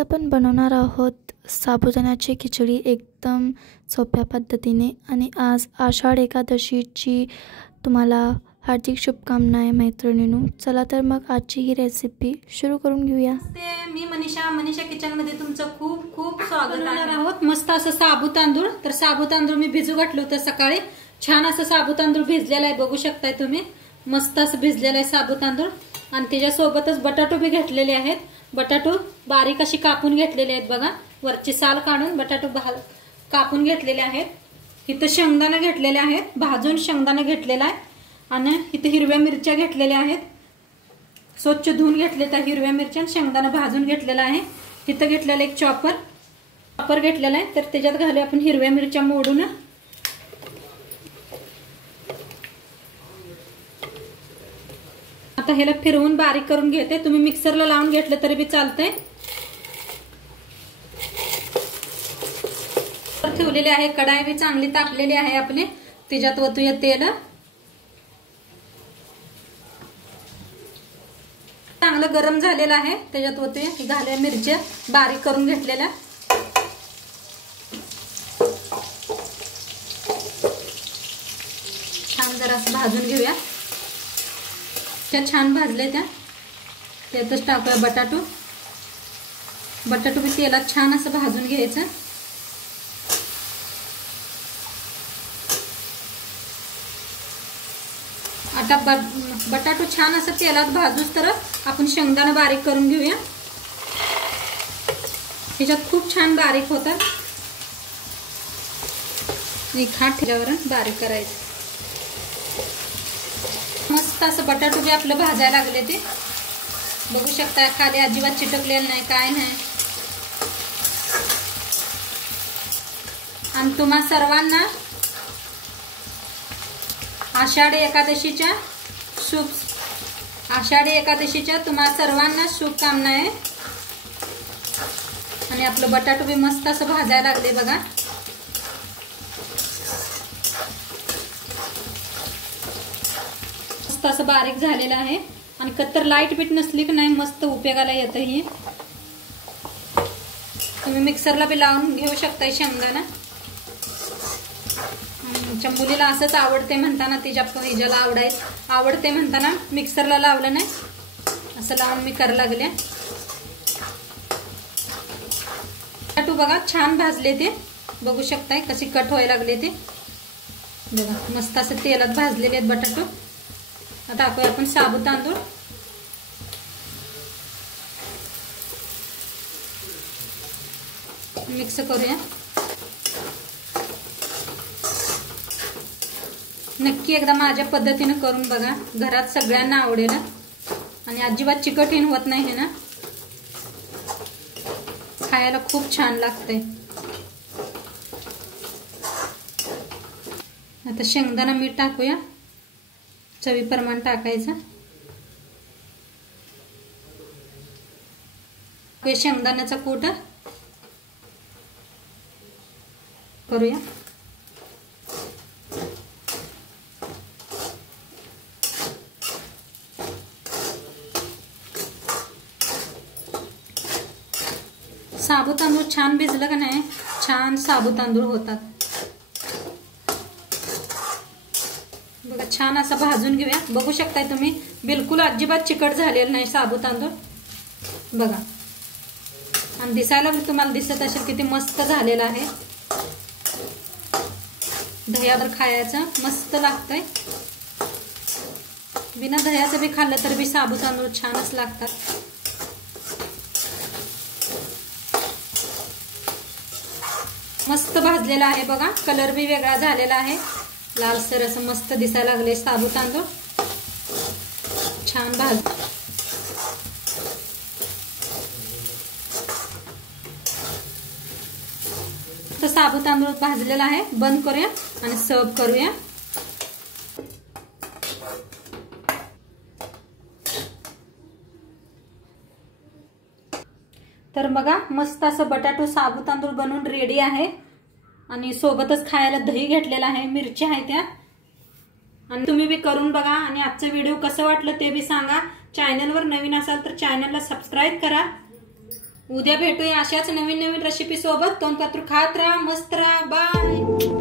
आज आपण बनवणार आहोत साबुदाण्याची खिचडी एकदम सोप्या पद्धतीने। आणि आज आषाढ एकादशीची तुम्हाला हार्दिक शुभकामनाएं मैत्रिणींनो। चला तर मग आजची ही रेसिपी सुरू करून घेऊया। मी मनीषा किचन मध्ये तुमचं खूप खूप स्वागत करणार आहोत। मस्त असं साबू तांदूळ, तर साबू तांदूळ मी भिजू घातलं होतं सकाळी। छान असं साबू तांदूळ भिजलेला आहे, बघू शकताय तुम्ही। मस्त असं भिजलेला आहे साबू तांदूळ। आणि त्याच्या सोबतच बटाटो भी घेतलेले आहेत। बटाटो बारीक अशी कापून घेतलेले आहेत बघा, वरची साल काढून बटाटो कापून घेतलेले आहेत। इथं शेंगदाणे घेतलेले आहेत, भाजून शेंगदाणे घेतलेला आहे। आणि इथं हिरव्या मिरच्या घेतलेल्या आहेत, स्वच्छ धुवून घेतले त्या हिरव्या मिरच्या, शेंगदाणे भाजून घेतलेला आहे। इथं घेतलेला एक चॉपर घेतलेला आहे, तर त्याच्यात घालूया आपण हिरव्या मिरच्या मोडून। आता ह्याला फिरवून बारीक करून घेते, तुम्ही मिक्सरला लावून घेतलं तरी बी चालतंय। ठेवलेली आहे कढाई बी चांगली तापलेली आहे आपली, त्याच्यात ओतूया तेल। चांगलं गरम झालेलं आहे, त्याच्यात ओतूया घालूया मिरच्या बारीक करून घेतलेल्या। छान जरा असं भाजून घेऊया। त्या छान भाजले त्यातच टाकूया बटाटो बी तेलात छान असं भाजून घ्यायचं। आता बटाटो छान असं तेलात भाजूस तर आपण शेंगदाणे बारीक करून घेऊया। ह्याच्यात खूप छान बारीक होतात, खाट ठेल्यावर बारीक करायचं। मस्त असं बटाटो बी आपलं भाजायला लागले, ते बघू शकता खाली अजिबात चिटकलेलं नाही, काय नाही। आणि तुम्हा सर्वांना आषाढी एकादशीच्या तुम्हा सर्वांना शुभकामना आहे। आणि आपलं बटाटो बी मस्त असं भाजायला लागले बघा। मस्त असं बारीक झालेलं आहे। आणि कत्तर लाईट बीट नसली की नाही मस्त उपयोगाला येतं ही। तुम्ही मिक्सरला बी लावून घेऊ शकता शेंगदाणा। आमच्या मुलीला असंच आवडते म्हणताना, हिच्याला आवडते म्हणताना मिक्सरला लावलं नाही, असं लावून मी करायला लागले। बटाटो बघा छान भाजले, ते बघू शकताय कशी कट व्हायला लागले ते बघा। मस्त असं तेलात भाजलेले आहेत बटाटो। आता टाकूया आपण साबू तांदूळ। मिक्स करूया। नक्की एकदा माझ्या पद्धतीने करून बघा, घरात सगळ्यांना आवडेल। आणि अजिबात चिकटहीन होत नाही हे ना, खायला खूप छान लागतंय। आता शेंगदाणा मीठ टाकूया, चवीप्रमाणे टाकायचं। शेंगदाण्याचा कूट करूया। साबू तांदूळ छान भिजलं का नाही, छान साबू तांदूळ होतात बघा। छान असं भाजून घेऊया, बघू शकताय तुम्ही बिलकुल अजिबात चिकट झालेलं नाही साबू तांदूळ बघा। आणि दिसायला पण तुम्हाला दिसत असेल किती मस्त झालेलं आहे। दह्यावर खायचं मस्त लागतंय, बिना दह्याचं बी खाल्लं तर बी साबू तांदूळ छानच लागतात। मस्त भाजलेला आहे बघा, कलर बी वेगळा झालेला आहे, लालसर असं मस्त दिसायला लागले साबू तांदूळ। छान भाज तर साबू तांदूळ भाजलेला आहे, बंद करूया आणि सर्व करूया। तर बघा मस्त असं बटाटो साबू तांदूळ बनवून रेडी आहे। आणि सोबतच खायला दही घेतलेला आहे, मिरची आहे त्या। आणि तुम्ही बी करून बघा आणि आजचा व्हिडिओ कसं वाटलं ते बी सांगा। चॅनलवर नवीन असाल तर चॅनलला सबस्क्राइब करा। उद्या भेटूया अशाच नवीन नवीन रेसिपी सोबत. तोंडपात्र खात राहा, मस्त राहा. बाय.